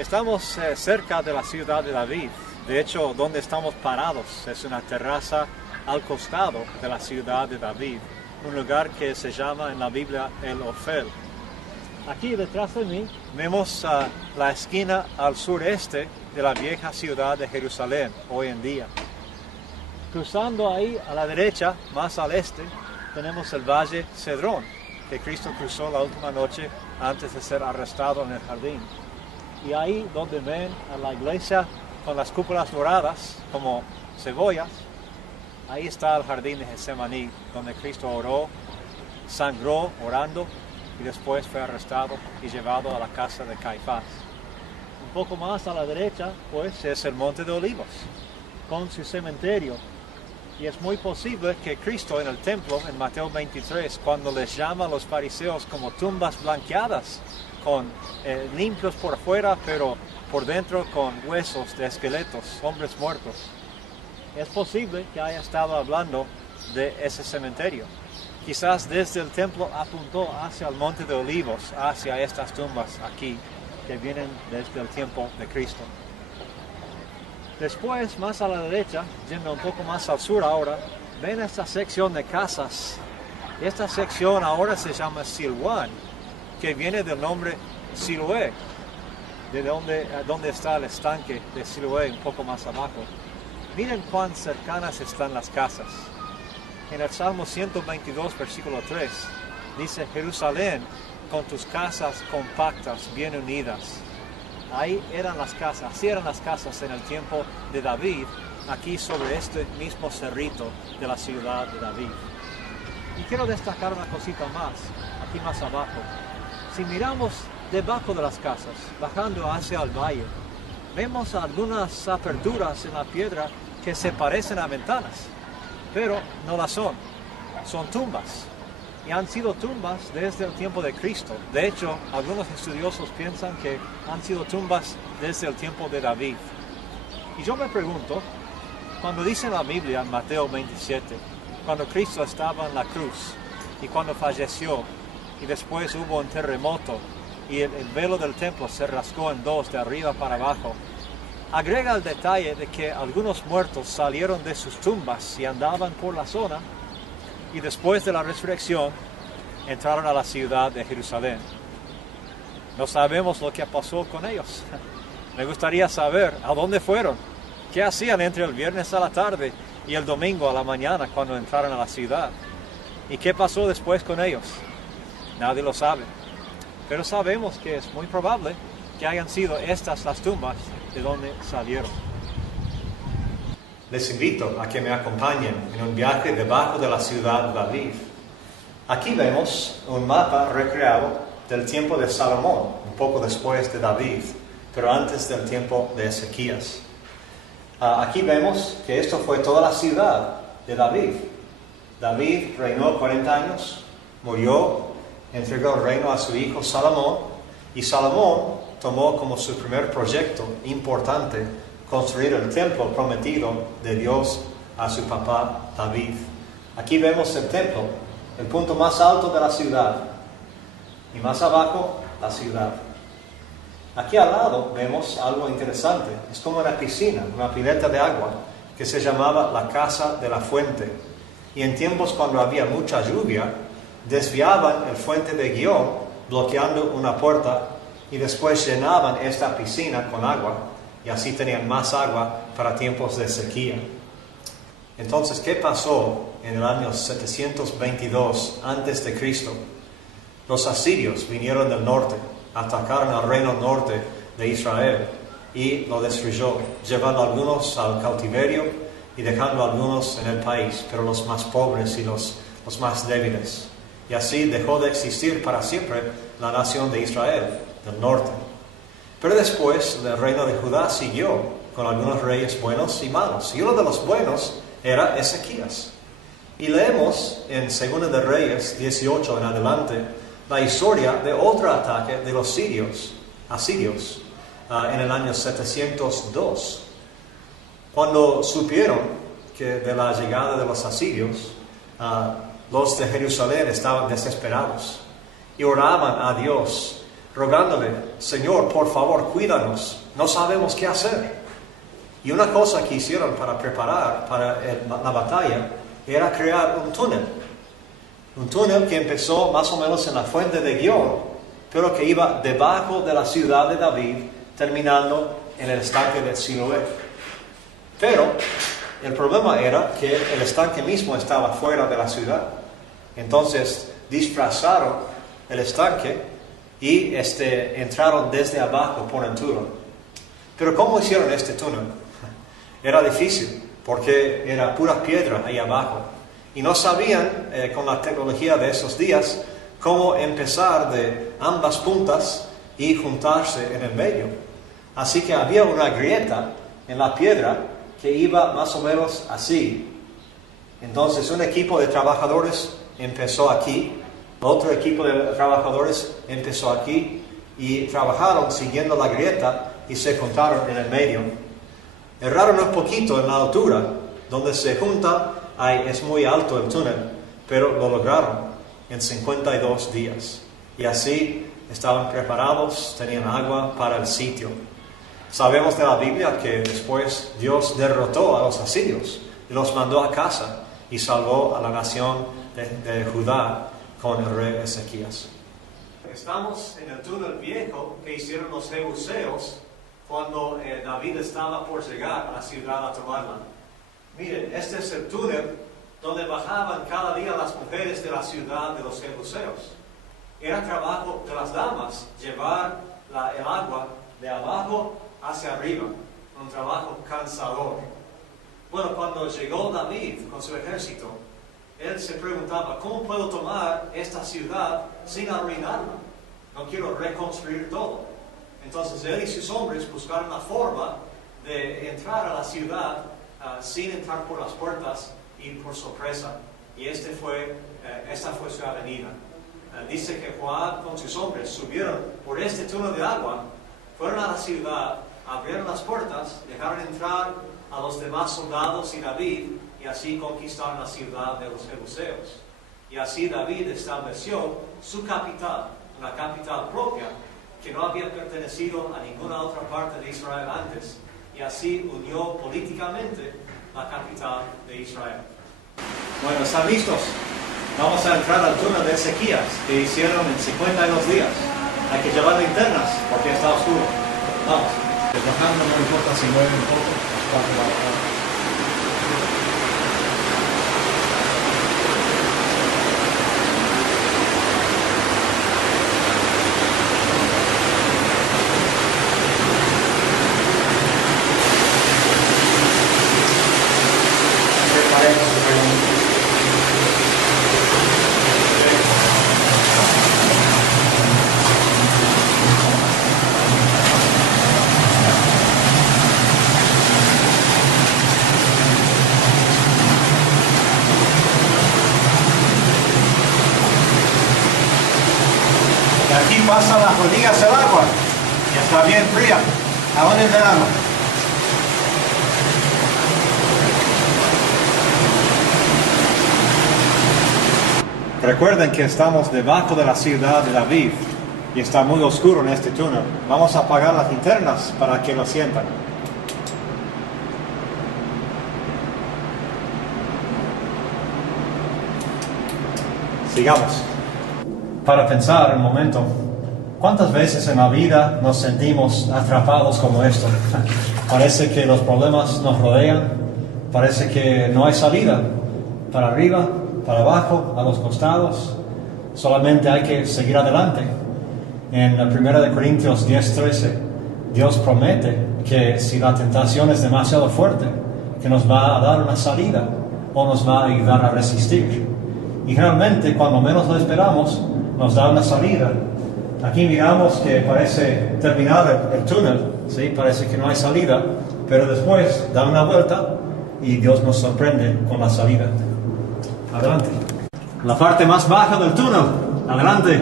Estamos cerca de la ciudad de David. De hecho, donde estamos parados es una terraza al costado de la ciudad de David, un lugar que se llama en la Biblia el Ofel. Aquí detrás de mí vemos la esquina al sureste de la vieja ciudad de Jerusalén hoy en día. Cruzando ahí a la derecha, más al este, tenemos el Valle Cedrón, que Cristo cruzó la última noche antes de ser arrestado en el jardín. Y ahí donde ven a la iglesia con las cúpulas doradas como cebollas, ahí está el jardín de Getsemaní, donde Cristo oró, sangró orando y después fue arrestado y llevado a la casa de Caifás. Un poco más a la derecha, pues, es el Monte de Olivos, con su cementerio. Y es muy posible que Cristo en el templo, en Mateo 23, cuando les llama a los fariseos como tumbas blanqueadas, con limpios por fuera, pero por dentro con huesos de esqueletos, hombres muertos. Es posible que haya estado hablando de ese cementerio. Quizás desde el templo apuntó hacia el Monte de Olivos, hacia estas tumbas aquí, que vienen desde el tiempo de Cristo. Después, más a la derecha, yendo un poco más al sur ahora, ven esta sección de casas. Esta sección ahora se llama Siloam, que viene del nombre Siloé, de donde está el estanque de Siloé un poco más abajo. Miren cuán cercanas están las casas. En el Salmo 122, versículo 3, dice: Jerusalén, con tus casas compactas, bien unidas. Ahí eran las casas, así eran las casas en el tiempo de David, aquí sobre este mismo cerrito de la ciudad de David. Y quiero destacar una cosita más, aquí más abajo. Si miramos debajo de las casas, bajando hacia el valle, vemos algunas aperturas en la piedra que se parecen a ventanas, pero no las son. Son tumbas. Y han sido tumbas desde el tiempo de Cristo. De hecho, algunos estudiosos piensan que han sido tumbas desde el tiempo de David. Y yo me pregunto, cuando dice en la Biblia, en Mateo 27, cuando Cristo estaba en la cruz y cuando falleció, y después hubo un terremoto y el velo del templo se rasgó en dos de arriba para abajo, agrega el detalle de que algunos muertos salieron de sus tumbas y andaban por la zona, y después de la resurrección entraron a la ciudad de Jerusalén. No sabemos lo que pasó con ellos. Me gustaría saber a dónde fueron, qué hacían entre el viernes a la tarde y el domingo a la mañana cuando entraron a la ciudad, y qué pasó después con ellos. Nadie lo sabe, pero sabemos que es muy probable que hayan sido estas las tumbas de donde salieron. Les invito a que me acompañen en un viaje debajo de la ciudad de David. Aquí vemos un mapa recreado del tiempo de Salomón, un poco después de David, pero antes del tiempo de Ezequías. Aquí vemos que esto fue toda la ciudad de David. David reinó 40 años, murió, entregó el reino a su hijo Salomón, y Salomón tomó como su primer proyecto importante construir el templo prometido de Dios a su papá David. Aquí vemos el templo, el punto más alto de la ciudad, y más abajo la ciudad. Aquí al lado vemos algo interesante, es como una piscina, una pileta de agua, que se llamaba la Casa de la Fuente, y en tiempos cuando había mucha lluvia, desviaban el fuente de Gihón, bloqueando una puerta, y después llenaban esta piscina con agua, y así tenían más agua para tiempos de sequía. Entonces, ¿qué pasó en el año 722 antes de Cristo? Los asirios vinieron del norte, atacaron al reino norte de Israel y lo destruyó, llevando a algunos al cautiverio y dejando a algunos en el país, pero los más pobres y los más débiles. Y así dejó de existir para siempre la nación de Israel del norte. Pero después el reino de Judá siguió con algunos reyes buenos y malos. Y uno de los buenos era Ezequías. Y leemos en 2 de Reyes 18 en adelante la historia de otro ataque de los asirios en el año 702. Cuando supieron que de la llegada de los asirios, los de Jerusalén estaban desesperados y oraban a Dios rogándole, Señor, por favor, cuídanos, no sabemos qué hacer. Y una cosa que hicieron para preparar para la batalla era crear un túnel que empezó más o menos en la fuente de Gihón, pero que iba debajo de la ciudad de David, terminando en el estanque de Siloé. Pero el problema era que el estanque mismo estaba fuera de la ciudad. Entonces disfrazaron el estanque y entraron desde abajo por el túnel. Pero ¿cómo hicieron este túnel? Era difícil, porque era pura piedra ahí abajo. Y no sabían, con la tecnología de esos días, cómo empezar de ambas puntas y juntarse en el medio. Así que había una grieta en la piedra que iba más o menos así. Entonces un equipo de trabajadores empezó aquí, otro equipo de trabajadores empezó aquí y trabajaron siguiendo la grieta y se juntaron en el medio. Erraron un poquito en la altura, donde se junta, es muy alto el túnel, pero lo lograron en 52 días. Y así estaban preparados, tenían agua para el sitio. Sabemos de la Biblia que después Dios derrotó a los asirios y los mandó a casa y salvó a la nación de Judá con el rey Ezequías. Estamos en el túnel viejo que hicieron los jebuseos cuando David estaba por llegar a la ciudad a tomarla. Miren, este es el túnel donde bajaban cada día las mujeres de la ciudad de los jebuseos. Era trabajo de las damas llevar el agua de abajo hacia arriba, un trabajo cansador. Bueno, cuando llegó David con su ejército, él se preguntaba, ¿cómo puedo tomar esta ciudad sin arruinarla? No quiero reconstruir todo. Entonces él y sus hombres buscaron la forma de entrar a la ciudad sin entrar por las puertas y por sorpresa. Y esta fue su avenida. Dice que Joab con sus hombres subieron por este túnel de agua, fueron a la ciudad, abrieron las puertas, dejaron entrar a los demás soldados y David, y así conquistaron la ciudad de los jebuseos. Y así David estableció su capital, una capital propia, que no había pertenecido a ninguna otra parte de Israel antes, y así unió políticamente la capital de Israel. Bueno, ¿están listos? Vamos a entrar al túnel de Ezequías, que hicieron en 52 días. Hay que llevar linternas, porque está oscuro. Vamos. Bajando, no importa si mueve un poco, para Y aquí pasa las rodillas el agua y está bien fría, aún en verano. Recuerden que estamos debajo de la ciudad de David y está muy oscuro en este túnel. Vamos a apagar las linternas para que lo sientan. Sigamos. Para pensar un momento, ¿cuántas veces en la vida nos sentimos atrapados como esto? Parece que los problemas nos rodean, parece que no hay salida, para arriba, para abajo, a los costados, solamente hay que seguir adelante. En la 1 Corintios 10:13, Dios promete que si la tentación es demasiado fuerte, que nos va a dar una salida o nos va a ayudar a resistir. Y realmente, cuando menos lo esperamos, nos da una salida. Aquí miramos que parece terminar el túnel, ¿sí? Parece que no hay salida, pero después da una vuelta y Dios nos sorprende con la salida. Adelante. La parte más baja del túnel. Adelante.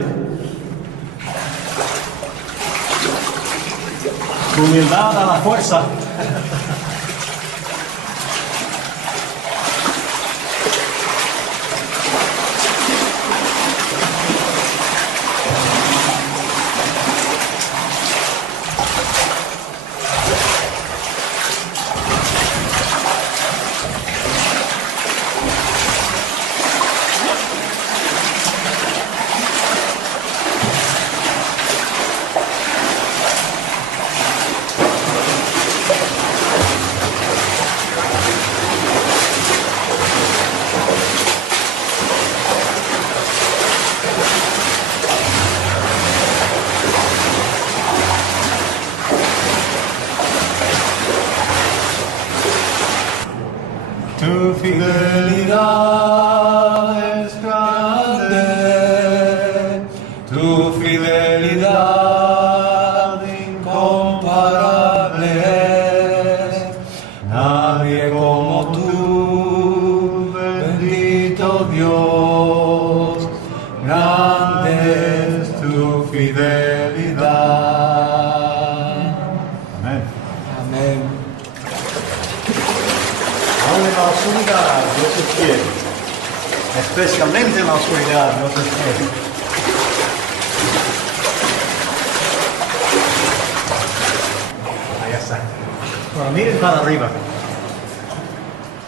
Humildad a la fuerza. Tu fidelidad es grande, tu fidelidad incomparable es. Nadie como tú, bendito Dios, grande es tu fidelidad. Amén. Amén. Aún en la oscuridad, Dios es fiel. Especialmente en la oscuridad, Dios es fiel. Ahí está. Bueno, miren para arriba.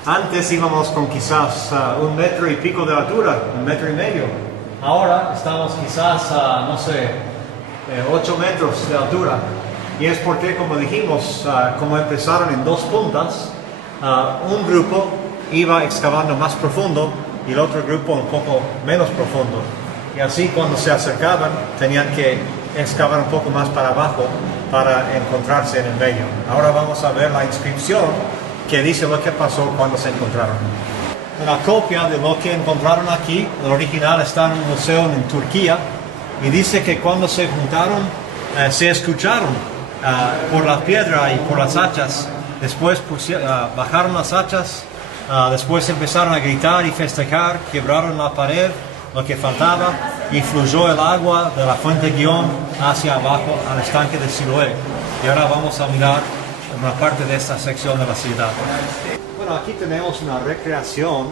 Antes íbamos con quizás 1 metro y pico de altura, 1,5 metros. Ahora estamos quizás a, no sé, 8 metros de altura. Y es porque, como dijimos, como empezaron en 2 puntas, un grupo iba excavando más profundo y el otro grupo un poco menos profundo. Y así cuando se acercaban tenían que excavar un poco más para abajo para encontrarse en el medio. Ahora vamos a ver la inscripción que dice lo que pasó cuando se encontraron. Una copia de lo que encontraron aquí, el original está en un museo en Turquía, y dice que cuando se juntaron se escucharon por la piedra y por las hachas. Después bajaron las hachas, después empezaron a gritar y festejar, quebraron la pared, lo que faltaba, y fluyó el agua de la fuente Gihon hacia abajo al estanque de Siloé. Y ahora vamos a mirar una parte de esta sección de la ciudad. Bueno, aquí tenemos una recreación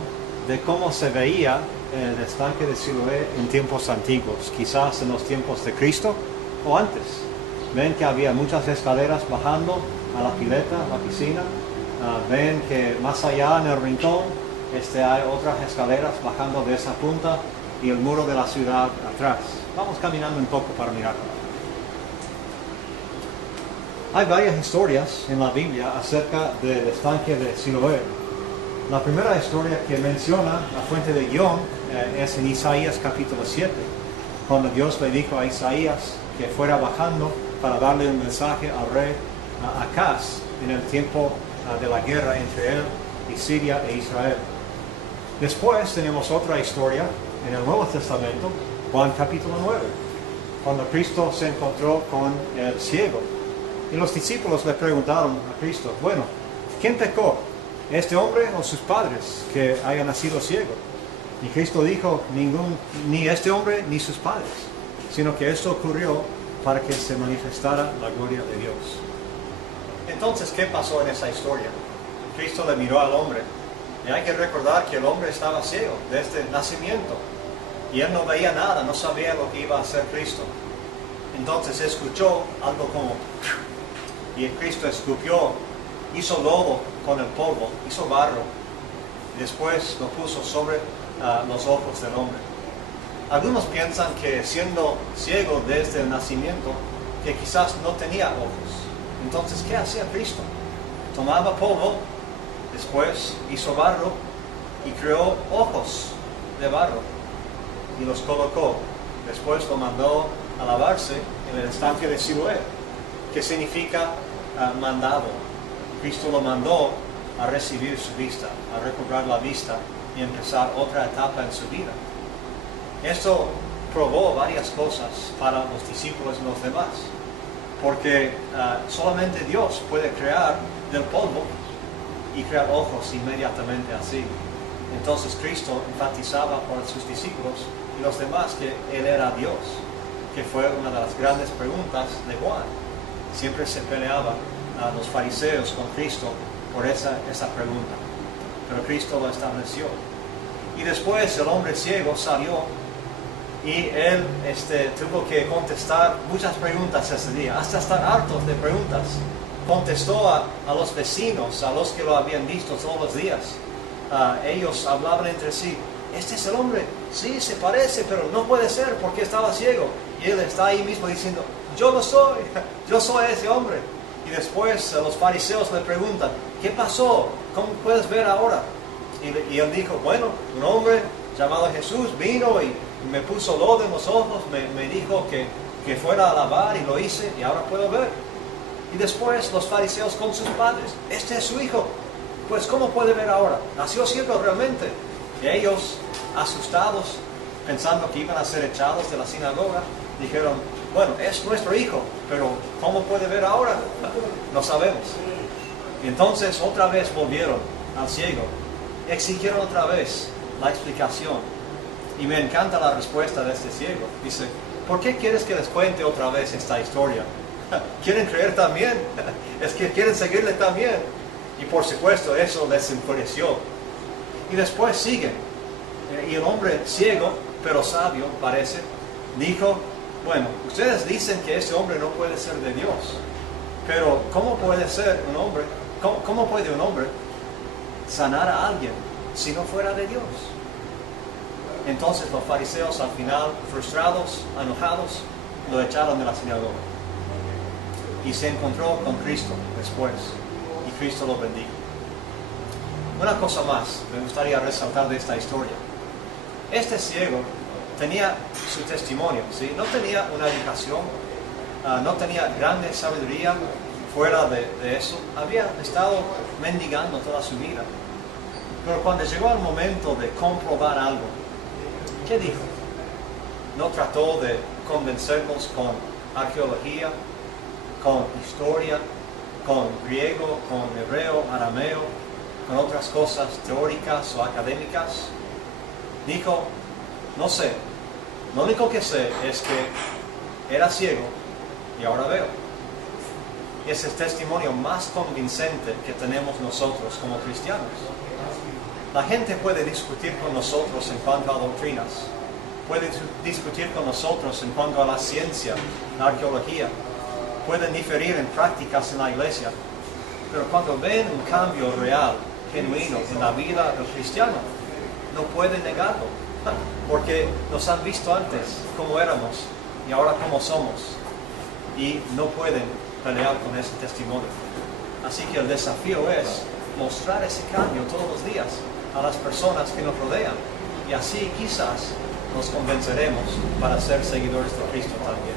de cómo se veía el estanque de Siloé en tiempos antiguos, quizás en los tiempos de Cristo o antes. Ven que había muchas escaleras bajando a la pileta, a la piscina. Ven que más allá en el rincón hay otras escaleras bajando de esa punta y el muro de la ciudad atrás. Vamos caminando un poco para mirar. Hay varias historias en la Biblia acerca del estanque de Siloé. La primera historia que menciona la fuente de Gihon es en Isaías capítulo 7, cuando Dios le dijo a Isaías que fuera bajando para darle un mensaje al rey Acaz en el tiempo de la guerra entre él y Siria e Israel. Después tenemos otra historia en el Nuevo Testamento, Juan capítulo 9, cuando Cristo se encontró con el ciego. Y los discípulos le preguntaron a Cristo, bueno, ¿quién pecó? ¿Este hombre o sus padres que haya nacido ciego? Y Cristo dijo, ni este hombre ni sus padres, sino que esto ocurrió para que se manifestara la gloria de Dios. Entonces, ¿qué pasó en esa historia? Cristo le miró al hombre, y hay que recordar que el hombre estaba ciego desde el nacimiento, y él no veía nada, no sabía lo que iba a hacer Cristo. Entonces escuchó algo como, y Cristo escupió, hizo lodo con el polvo, hizo barro, y después lo puso sobre los ojos del hombre. Algunos piensan que siendo ciego desde el nacimiento, que quizás no tenía ojos. Entonces, ¿qué hacía Cristo? Tomaba polvo, después hizo barro y creó ojos de barro y los colocó. Después lo mandó a lavarse en el estanque de Siloé, que significa mandado. Cristo lo mandó a recibir su vista, a recobrar la vista y empezar otra etapa en su vida. Esto probó varias cosas para los discípulos y los demás, porque solamente Dios puede crear del polvo y crear ojos inmediatamente así. Entonces Cristo enfatizaba por sus discípulos y los demás que Él era Dios, que fue una de las grandes preguntas de Juan. Siempre se peleaban los fariseos con Cristo por esa pregunta, pero Cristo lo estableció. Y después el hombre ciego salió y él tuvo que contestar muchas preguntas ese día, hasta estar hartos de preguntas. Contestó a los vecinos, a los que lo habían visto todos los días. Ellos hablaban entre sí, ¿este es el hombre? Sí, se parece, pero no puede ser porque estaba ciego. Y él está ahí mismo diciendo, yo lo soy, yo soy ese hombre. Y después los fariseos le preguntan, ¿qué pasó? ¿Cómo puedes ver ahora? Y él dijo, bueno, un hombre llamado Jesús vino y me puso lodo en los ojos, me dijo que fuera a lavar y lo hice y ahora puedo ver. Y después los fariseos con sus padres, este es su hijo, pues ¿cómo puede ver ahora? ¿Nació ciego realmente? Y ellos, asustados, pensando que iban a ser echados de la sinagoga, dijeron, bueno, es nuestro hijo, pero ¿cómo puede ver ahora? No sabemos. Y entonces otra vez volvieron al ciego, exigieron otra vez la explicación. Y me encanta la respuesta de este ciego. Dice, ¿por qué quieres que les cuente otra vez esta historia? ¿Quieren creer también? Es que quieren seguirle también. Y por supuesto eso les enfureció. Y después siguen. Y el hombre ciego, pero sabio parece, dijo, bueno, ustedes dicen que este hombre no puede ser de Dios. Pero ¿cómo puede ser un hombre? ¿Cómo puede un hombre sanar a alguien si no fuera de Dios? Entonces los fariseos al final, frustrados, enojados, lo echaron de la sinagoga. Y se encontró con Cristo después. Y Cristo lo bendijo. Una cosa más me gustaría resaltar de esta historia. Este ciego tenía su testimonio, ¿sí? No tenía una educación, no tenía grande sabiduría fuera de eso. Había estado mendigando toda su vida. Pero cuando llegó el momento de comprobar algo, ¿qué dijo? No trató de convencernos con arqueología, con historia, con griego, con hebreo, arameo, con otras cosas teóricas o académicas. Dijo, no sé, lo único que sé es que era ciego y ahora veo. Es el testimonio más convincente que tenemos nosotros como cristianos. La gente puede discutir con nosotros en cuanto a doctrinas, puede discutir con nosotros en cuanto a la ciencia, la arqueología, pueden diferir en prácticas en la iglesia, pero cuando ven un cambio real, genuino en la vida del cristiano, no pueden negarlo, porque nos han visto antes cómo éramos y ahora cómo somos, y no pueden pelear con ese testimonio. Así que el desafío es mostrar ese cambio todos los días a las personas que nos rodean, y así quizás nos convenceremos para ser seguidores de Cristo también.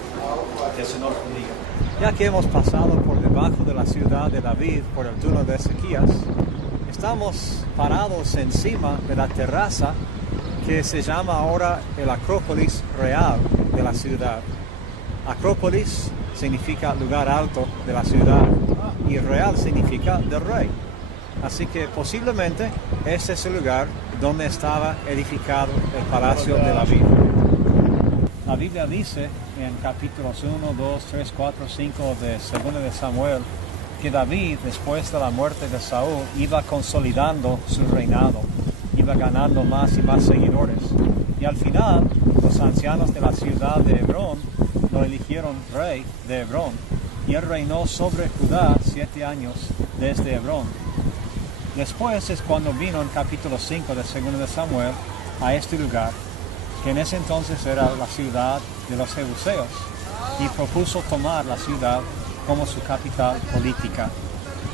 Que el Señor bendiga. Ya que hemos pasado por debajo de la ciudad de David por el túnel de Ezequías, estamos parados encima de la terraza que se llama ahora el Acrópolis Real de la ciudad. Acrópolis significa lugar alto de la ciudad y real significa del rey. Así que posiblemente este es el lugar donde estaba edificado el palacio de David. La Biblia dice en capítulos 1, 2, 3, 4, 5 de 2 de Samuel que David, después de la muerte de Saúl, iba consolidando su reinado, iba ganando más y más seguidores. Y al final, los ancianos de la ciudad de Hebrón lo eligieron rey de Hebrón, y él reinó sobre Judá 7 años desde Hebrón. Después es cuando vino en capítulo 5 de 2 de Samuel a este lugar, que en ese entonces era la ciudad de los Jebuseos, y propuso tomar la ciudad como su capital política,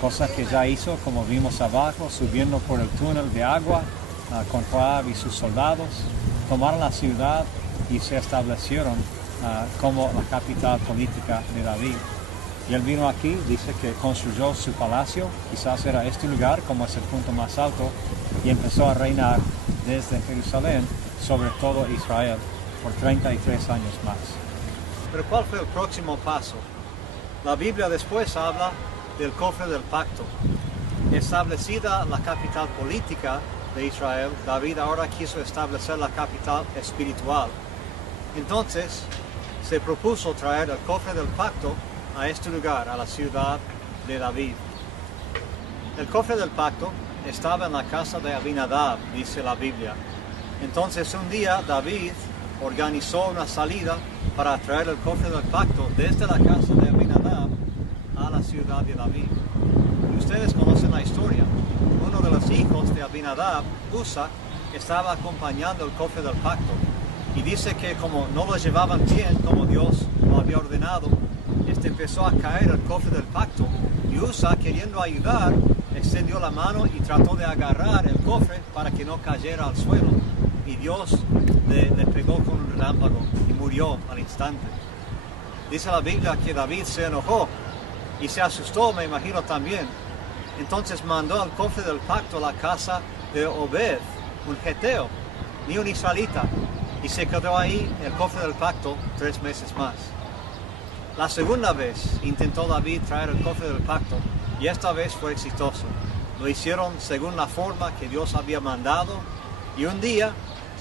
cosa que ya hizo, como vimos abajo, subiendo por el túnel de agua con Joab y sus soldados. Tomaron la ciudad y se establecieron como la capital política de David. Y él vino aquí, dice que construyó su palacio, quizás era este lugar como es el punto más alto, y empezó a reinar desde Jerusalén sobre todo Israel por 33 años más. Pero ¿cuál fue el próximo paso? La Biblia después habla del cofre del pacto. Establecida la capital política de Israel, David ahora quiso establecer la capital espiritual. Entonces se propuso traer el cofre del pacto a este lugar, a la ciudad de David. El cofre del pacto estaba en la casa de Abinadab, dice la Biblia. Entonces un día David organizó una salida para traer el cofre del pacto desde la casa de Abinadab a la ciudad de David. Y ustedes conocen la historia. Uno de los hijos de Abinadab, Usa, estaba acompañando el cofre del pacto. Y dice que como no lo llevaban bien, como Dios lo había ordenado, empezó a caer el cofre del pacto, y Usa, queriendo ayudar, extendió la mano y trató de agarrar el cofre para que no cayera al suelo, y Dios le pegó con un relámpago y murió al instante. Dice la Biblia que David se enojó y se asustó, me imagino también, Entonces mandó al cofre del pacto a la casa de Obed, un geteo, ni un israelita, y se quedó ahí el cofre del pacto 3 meses más. La segunda vez intentó David traer el cofre del pacto y esta vez fue exitoso. Lo hicieron según la forma que Dios había mandado y un día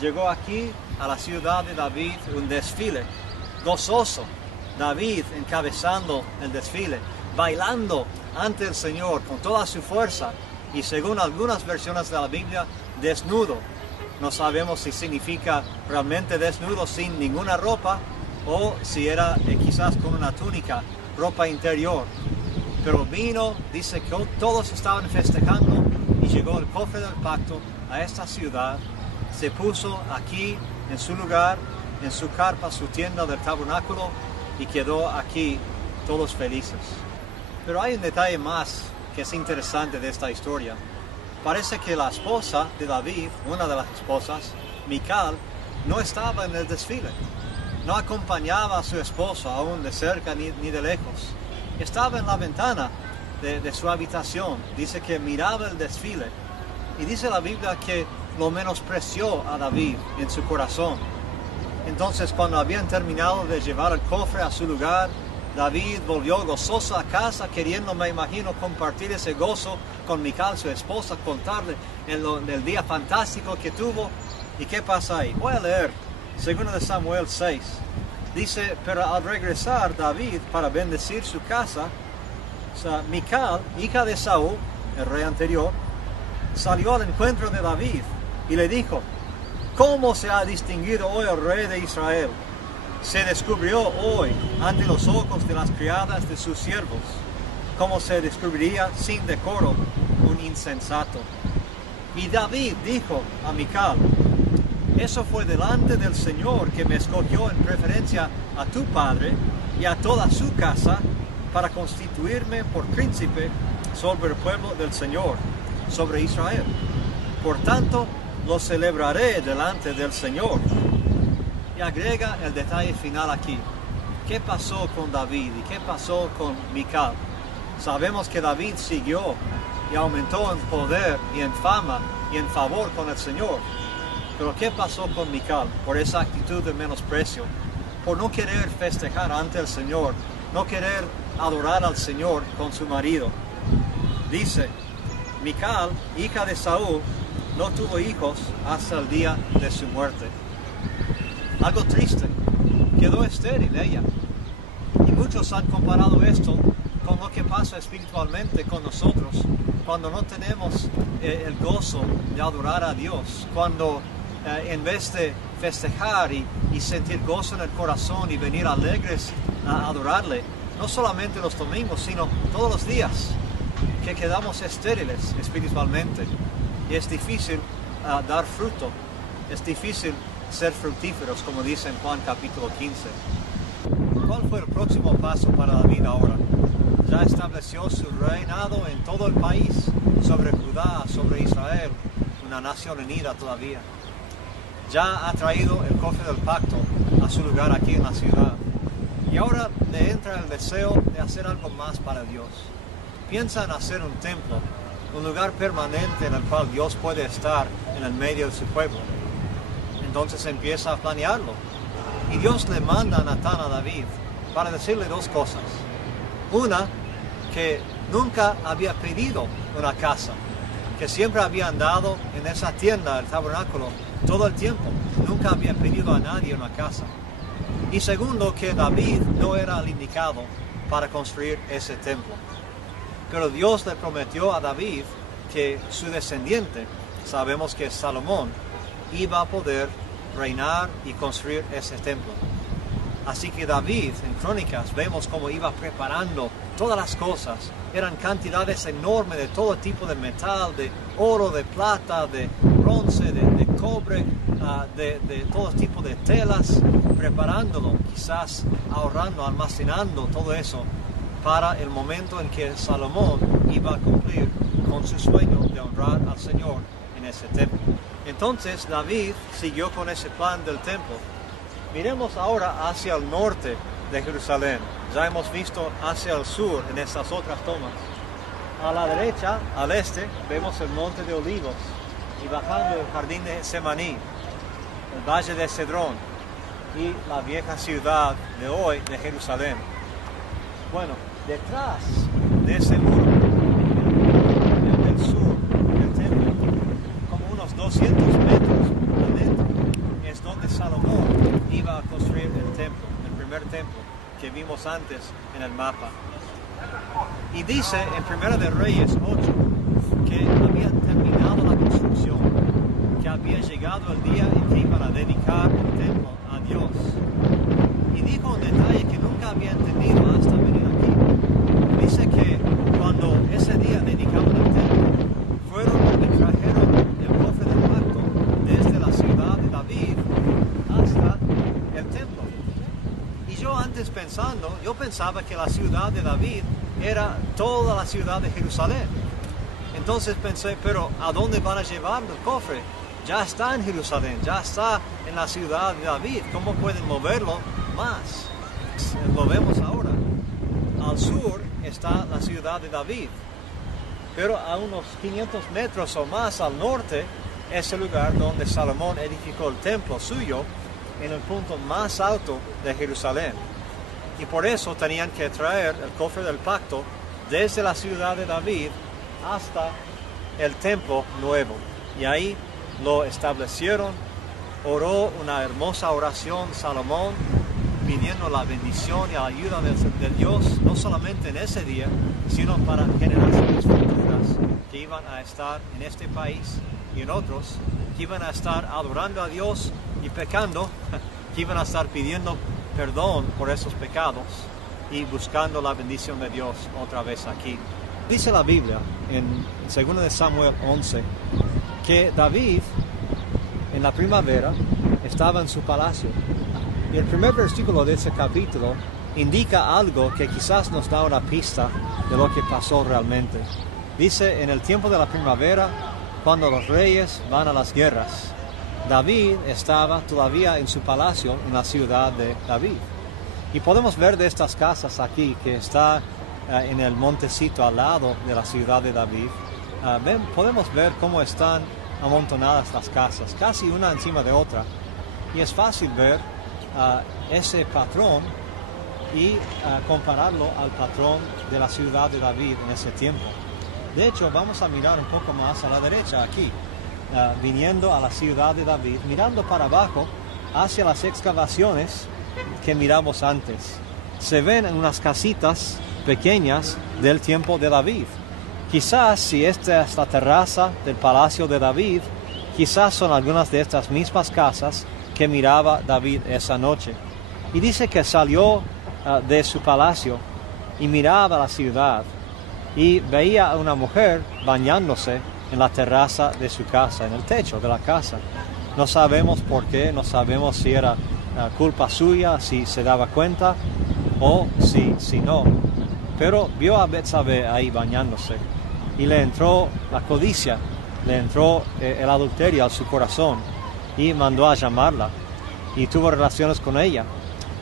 llegó aquí a la ciudad de David un desfile gozoso. David encabezando el desfile, bailando ante el Señor con toda su fuerza y según algunas versiones de la Biblia, desnudo. No sabemos si significa realmente desnudo sin ninguna ropa o si era quizás con una túnica, ropa interior. Pero vino, dice que todos estaban festejando y llegó el cofre del pacto a esta ciudad, se puso aquí en su lugar, en su carpa, su tienda del tabernáculo y quedó aquí todos felices. Pero hay un detalle más que es interesante de esta historia. Parece que la esposa de David, una de las esposas, Mical, no estaba en el desfile. No acompañaba a su esposo aún de cerca ni de lejos. Estaba en la ventana de su habitación. Dice que miraba el desfile. Y dice la Biblia que lo menospreció a David en su corazón. Entonces cuando habían terminado de llevar el cofre a su lugar, David volvió gozoso a casa, queriendo, me imagino, compartir ese gozo con Mical, su esposa, contarle el día fantástico que tuvo. ¿Y qué pasa ahí? Voy a leer 2 Samuel 6. Dice, pero al regresar David para bendecir su casa, Mical, hija de Saúl, el rey anterior, salió al encuentro de David y le dijo, ¿cómo se ha distinguido hoy el rey de Israel? Se descubrió hoy ante los ojos de las criadas de sus siervos, como se descubriría sin decoro un insensato. Y David dijo a Mical, eso fue delante del Señor que me escogió en preferencia a tu padre y a toda su casa para constituirme por príncipe sobre el pueblo del Señor, sobre Israel. Por tanto, lo celebraré delante del Señor. Y agrega el detalle final aquí. ¿Qué pasó con David y qué pasó con Mical? Sabemos que David siguió y aumentó en poder y en fama y en favor con el Señor. Pero ¿qué pasó con Mical por esa actitud de menosprecio? Por no querer festejar ante el Señor, no querer adorar al Señor con su marido. Dice, Mical, hija de Saúl, no tuvo hijos hasta el día de su muerte. Algo triste, quedó estéril ella. Y muchos han comparado esto con lo que pasa espiritualmente con nosotros cuando no tenemos el gozo de adorar a Dios, cuando en vez de festejar y sentir gozo en el corazón y venir alegres a adorarle, no solamente los domingos, sino todos los días, que quedamos estériles espiritualmente. Y es difícil dar fruto, es difícil ser fructíferos, como dice en Juan capítulo 15. ¿Cuál fue el próximo paso para David ahora? Ya estableció su reinado en todo el país, sobre Judá, sobre Israel, una nación unida todavía. Ya ha traído el cofre del pacto a su lugar aquí en la ciudad. Y ahora le entra el deseo de hacer algo más para Dios. Piensa en hacer un templo, un lugar permanente en el cual Dios puede estar en el medio de su pueblo. Entonces empieza a planearlo. Y Dios le manda a Natán a David para decirle 2 cosas. Una, que nunca había pedido una casa, que siempre había andado en esa tienda, el tabernáculo, todo el tiempo. Nunca había pedido a nadie una casa. Y segundo, que David no era el indicado para construir ese templo. Pero Dios le prometió a David que su descendiente, sabemos que es Salomón, iba a poder reinar y construir ese templo. Así que David, en Crónicas, vemos cómo iba preparando todas las cosas. Eran cantidades enormes de todo tipo de metal, de oro, de plata, de bronce, de cobre, de todo tipo de telas, preparándolo, quizás ahorrando, almacenando todo eso para el momento en que Salomón iba a cumplir con su sueño de honrar al Señor en ese templo. Entonces David siguió con ese plan del templo. Miremos ahora hacia el norte de Jerusalén. Ya hemos visto hacia el sur en estas otras tomas. A la derecha, al este, vemos el Monte de Olivos y bajando el Jardín de Semaní, el Valle de Cedrón y la vieja ciudad de hoy de Jerusalén. Bueno, detrás de ese muro del sur del templo, como unos 200 metros adentro, es donde Salomón iba a construir el templo, el primer templo que vimos antes en el mapa. Y dice en Primera de Reyes 8 que había terminado la construcción, que había llegado el día en que iban a dedicar el templo a Dios. Y dijo un detalle que nunca había entendido hasta venir aquí. Dice que cuando ese día dedicaban el templo, fueron y trajeron el cofre del pacto desde la ciudad de David hasta el templo. Y yo antes yo pensaba que la ciudad de David era toda la ciudad de Jerusalén. Entonces pensé, pero ¿a dónde van a llevar el cofre? Ya está en Jerusalén, ya está en la ciudad de David. ¿Cómo pueden moverlo más? Lo vemos ahora. Al sur está la ciudad de David, pero a unos 500 metros o más al norte es el lugar donde Salomón edificó el templo suyo en el punto más alto de Jerusalén. Y por eso tenían que traer el cofre del pacto desde la ciudad de David hasta el templo nuevo. Y ahí lo establecieron, oró una hermosa oración Salomón, pidiendo la bendición y la ayuda de Dios, no solamente en ese día, sino para generaciones futuras que iban a estar en este país y en otros, que iban a estar adorando a Dios y pecando, que iban a estar pidiendo perdón por esos pecados y buscando la bendición de Dios otra vez aquí. Dice la Biblia en 2 de Samuel 11 que David en la primavera estaba en su palacio. Y el primer versículo de ese capítulo indica algo que quizás nos da una pista de lo que pasó realmente. Dice, en el tiempo de la primavera, cuando los reyes van a las guerras, David estaba todavía en su palacio en la ciudad de David. Y podemos ver de estas casas aquí, que está en el montecito al lado de la ciudad de David, podemos ver cómo están amontonadas las casas, casi una encima de otra. Y es fácil ver ese patrón y compararlo al patrón de la ciudad de David en ese tiempo. De hecho, vamos a mirar un poco más a la derecha aquí, viniendo a la ciudad de David, mirando para abajo hacia las excavaciones que miramos antes. Se ven en unas casitas pequeñas del tiempo de David. Quizás si esta es la terraza del palacio de David, quizás son algunas de estas mismas casas que miraba David esa noche. Y dice que salió de su palacio y miraba la ciudad y veía a una mujer bañándose en la terraza de su casa, en el techo de la casa. No sabemos por qué, no sabemos si era culpa suya, si se daba cuenta o si no. Pero vio a Betsabé ahí bañándose y le entró la codicia, le entró el adulterio a su corazón y mandó a llamarla y tuvo relaciones con ella.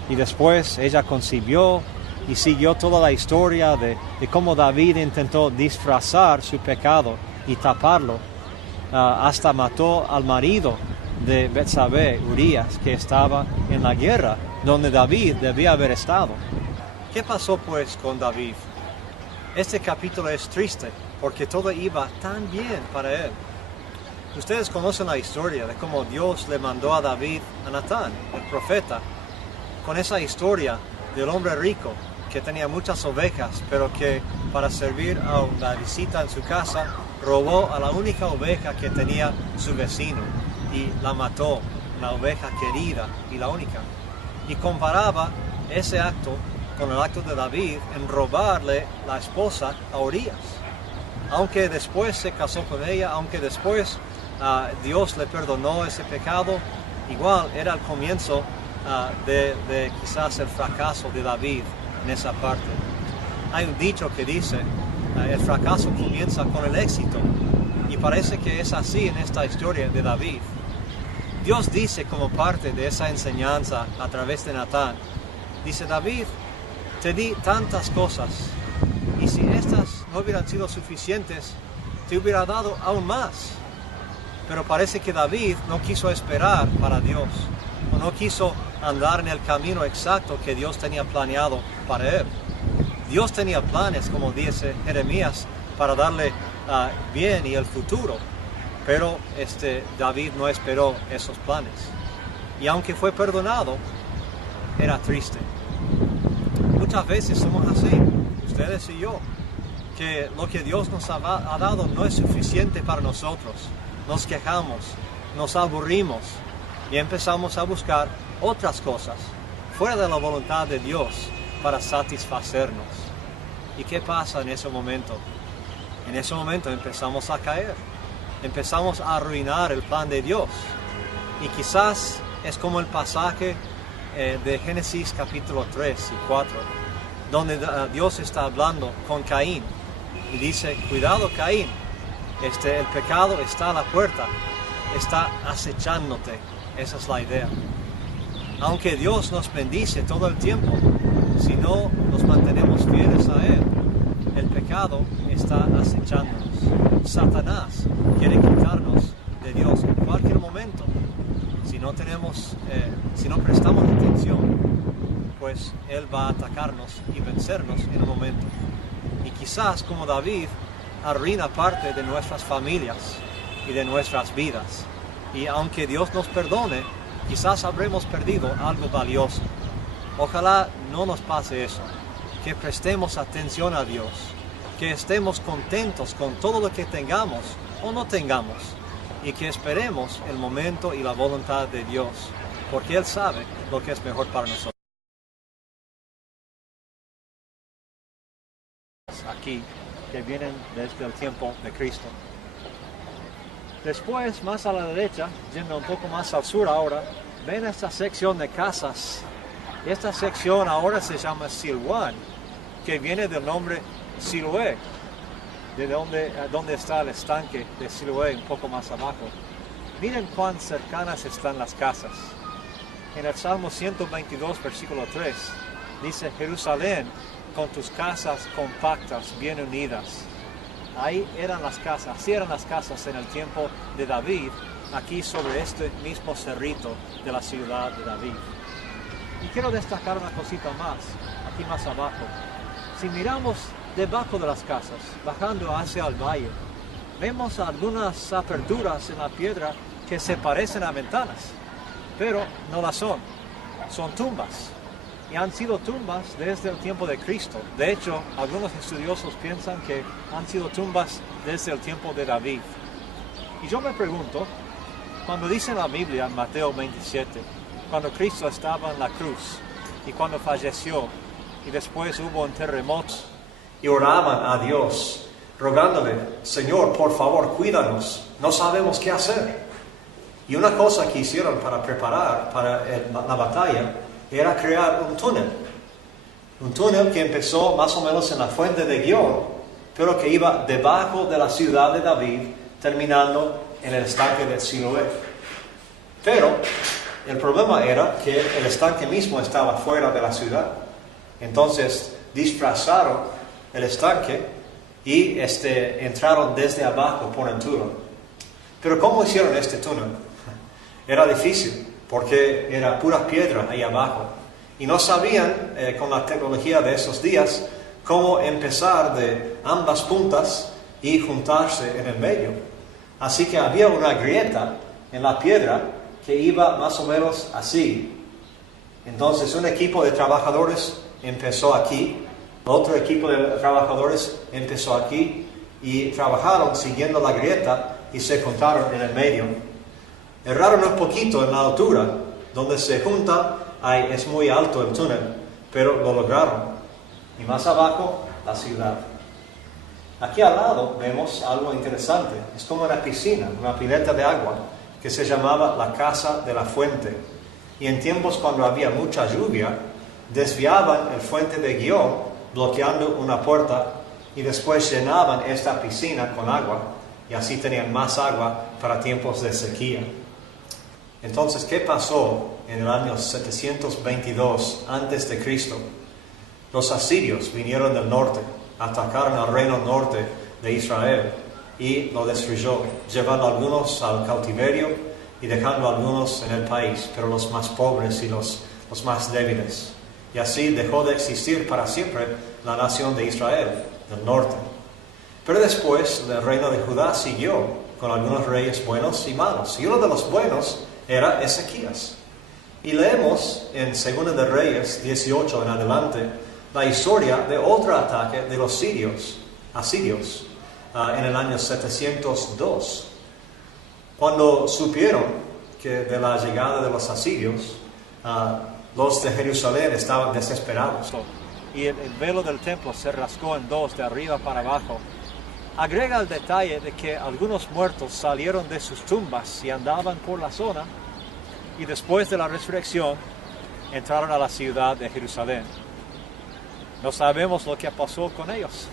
Y después ella concibió y siguió toda la historia de cómo David intentó disfrazar su pecado y taparlo, hasta mató al marido de Betsabé, Urías, que estaba en la guerra donde David debía haber estado. ¿Qué pasó pues con David? Este capítulo es triste porque todo iba tan bien para él. Ustedes conocen la historia de cómo Dios le mandó a David a Natán, el profeta, con esa historia del hombre rico que tenía muchas ovejas, pero que para servir a una visita en su casa robó a la única oveja que tenía su vecino y la mató, una oveja querida y la única. Y comparaba ese acto con el acto de David en robarle la esposa a Urías. Aunque después se casó con ella, aunque después Dios le perdonó ese pecado, igual era el comienzo de quizás el fracaso de David en esa parte. Hay un dicho que dice, el fracaso comienza con el éxito, y parece que es así en esta historia de David. Dios dice como parte de esa enseñanza a través de Natán, dice: David, te di tantas cosas, y si estas no hubieran sido suficientes, te hubiera dado aún más. Pero parece que David no quiso esperar para Dios, o no quiso andar en el camino exacto que Dios tenía planeado para él. Dios tenía planes, como dice Jeremías, para darle bien y el futuro, pero David no esperó esos planes. Y aunque fue perdonado, era triste. Muchas veces somos así, ustedes y yo, que lo que Dios nos ha dado no es suficiente para nosotros. Nos quejamos, nos aburrimos y empezamos a buscar otras cosas fuera de la voluntad de Dios para satisfacernos. ¿Y qué pasa en ese momento? En ese momento empezamos a caer, empezamos a arruinar el plan de Dios. Y quizás es como el pasaje de Génesis capítulo 3 y 4, donde Dios está hablando con Caín y dice: cuidado, Caín, el pecado está a la puerta, está acechándote. Esa es la idea. Aunque Dios nos bendice todo el tiempo, si no nos mantenemos fieles a Él, el pecado está acechándonos. Satanás quiere quitarnos de Dios en cualquier momento. Si no prestamos atención, pues Él va a atacarnos y vencernos en un momento. Y quizás, como David, arruina parte de nuestras familias y de nuestras vidas. Y aunque Dios nos perdone, quizás habremos perdido algo valioso. Ojalá no nos pase eso, que prestemos atención a Dios, que estemos contentos con todo lo que tengamos o no tengamos, y que esperemos el momento y la voluntad de Dios, porque Él sabe lo que es mejor para nosotros. Aquí, que vienen desde el tiempo de Cristo. Después, más a la derecha, yendo un poco más al sur ahora, ven esta sección de casas. Esta sección ahora se llama Siloam, que viene del nombre Siloé, de donde está el estanque de Siloé, un poco más abajo. Miren cuán cercanas están las casas. En el Salmo 122, versículo 3, dice: Jerusalén, con tus casas compactas, bien unidas. Ahí eran las casas, así eran las casas en el tiempo de David, aquí sobre este mismo cerrito de la ciudad de David. Y quiero destacar una cosita más, aquí más abajo. Si miramos debajo de las casas, bajando hacia el valle, vemos algunas aperturas en la piedra que se parecen a ventanas, pero no las son, son tumbas. Y han sido tumbas desde el tiempo de Cristo. De hecho, algunos estudiosos piensan que han sido tumbas desde el tiempo de David. Y yo me pregunto, cuando dice en la Biblia, en Mateo 27, cuando Cristo estaba en la cruz y cuando falleció y después hubo un terremoto, y oraban a Dios, rogándole: Señor, por favor, cuídanos, no sabemos qué hacer. Y una cosa que hicieron para preparar para la batalla era crear un túnel que empezó más o menos en la fuente de Gihón, pero que iba debajo de la ciudad de David, terminando en el estanque de Siloé. Pero el problema era que el estanque mismo estaba fuera de la ciudad. Entonces disfrazaron el estanque y entraron desde abajo por el túnel. Pero ¿cómo hicieron este túnel? Era difícil, porque era pura piedra ahí abajo. Y no sabían, con la tecnología de esos días, cómo empezar de ambas puntas y juntarse en el medio. Así que había una grieta en la piedra que iba más o menos así. Entonces un equipo de trabajadores empezó aquí, otro equipo de trabajadores empezó aquí, y trabajaron siguiendo la grieta y se juntaron en el medio. Erraron un poquito en la altura, donde se junta, es muy alto el túnel, pero lo lograron. Y más abajo, la ciudad. Aquí al lado vemos algo interesante. Es como una piscina, una pileta de agua, que se llamaba la Casa de la Fuente. Y en tiempos cuando había mucha lluvia, desviaban el fuente de Gihón, bloqueando una puerta, y después llenaban esta piscina con agua, y así tenían más agua para tiempos de sequía. Entonces, ¿qué pasó en el año 722 a.C.? Los asirios vinieron del norte atacaron al reino norte de Israel y lo destruyó, llevando a algunos al cautiverio y dejando a algunos en el país, pero los más pobres y los más débiles. Y así dejó de existir para siempre la nación de Israel del norte. Pero después el reino de Judá siguió con algunos reyes buenos y malos. Y uno de los buenos era Ezequías. Y leemos en 2 de Reyes 18 en adelante la historia de otro ataque de los asirios, en el año 702. Cuando supieron que de la llegada de los asirios, los de Jerusalén estaban desesperados. Y el velo del templo se rasgó en dos de arriba para abajo. Agrega el detalle de que algunos muertos salieron de sus tumbas y andaban por la zona, y después de la resurrección entraron a la ciudad de Jerusalén. No sabemos lo que pasó con ellos.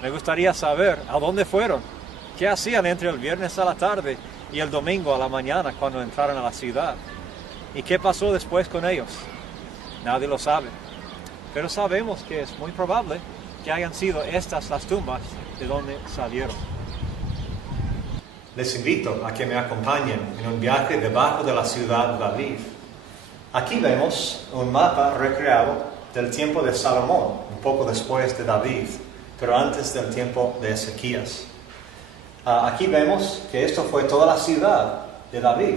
Me gustaría saber a dónde fueron, qué hacían entre el viernes a la tarde y el domingo a la mañana cuando entraron a la ciudad. ¿Y qué pasó después con ellos? Nadie lo sabe. Pero sabemos que es muy probable que hayan sido estas las tumbas de donde salieron. Les invito a que me acompañen en un viaje debajo de la ciudad de David. Aquí vemos un mapa recreado del tiempo de Salomón, un poco después de David, pero antes del tiempo de Ezequías. Aquí vemos que esto fue toda la ciudad de David.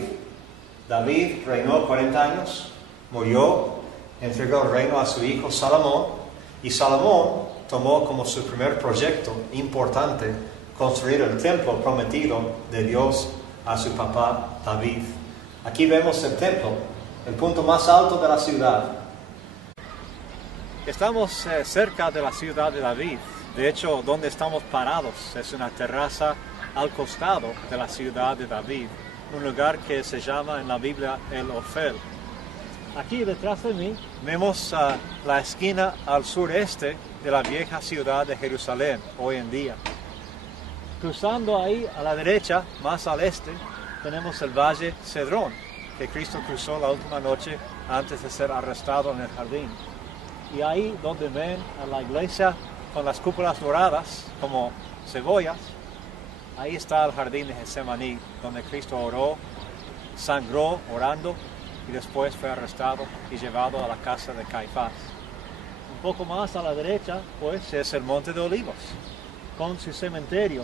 David reinó 40 años, murió, entregó el reino a su hijo Salomón, y Salomón tomó como su primer proyecto importante construir el templo prometido de Dios a su papá David. Aquí vemos el templo, el punto más alto de la ciudad. Estamos cerca de la ciudad de David. De hecho, donde estamos parados es una terraza al costado de la ciudad de David, un lugar que se llama en la Biblia el Ofel. Aquí detrás de mí vemos la esquina al sureste de la vieja ciudad de Jerusalén hoy en día. Cruzando ahí a la derecha, más al este, tenemos el valle Cedrón, que Cristo cruzó la última noche antes de ser arrestado en el jardín. Y ahí donde ven a la iglesia con las cúpulas doradas como cebollas, ahí está el jardín de Getsemaní, donde Cristo oró, sangró orando y después fue arrestado y llevado a la casa de Caifás. Un poco más a la derecha, pues, es el Monte de Olivos, con su cementerio.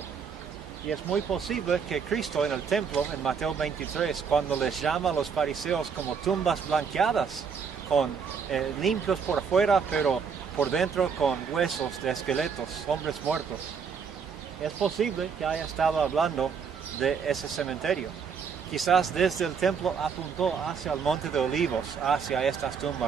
Y es muy posible que Cristo en el templo, en Mateo 23, cuando les llama a los fariseos como tumbas blanqueadas, con limpios por afuera, pero por dentro con huesos de esqueletos, hombres muertos. Es posible que haya estado hablando de ese cementerio. Quizás desde el templo apuntó hacia el Monte de Olivos, hacia estas tumbas.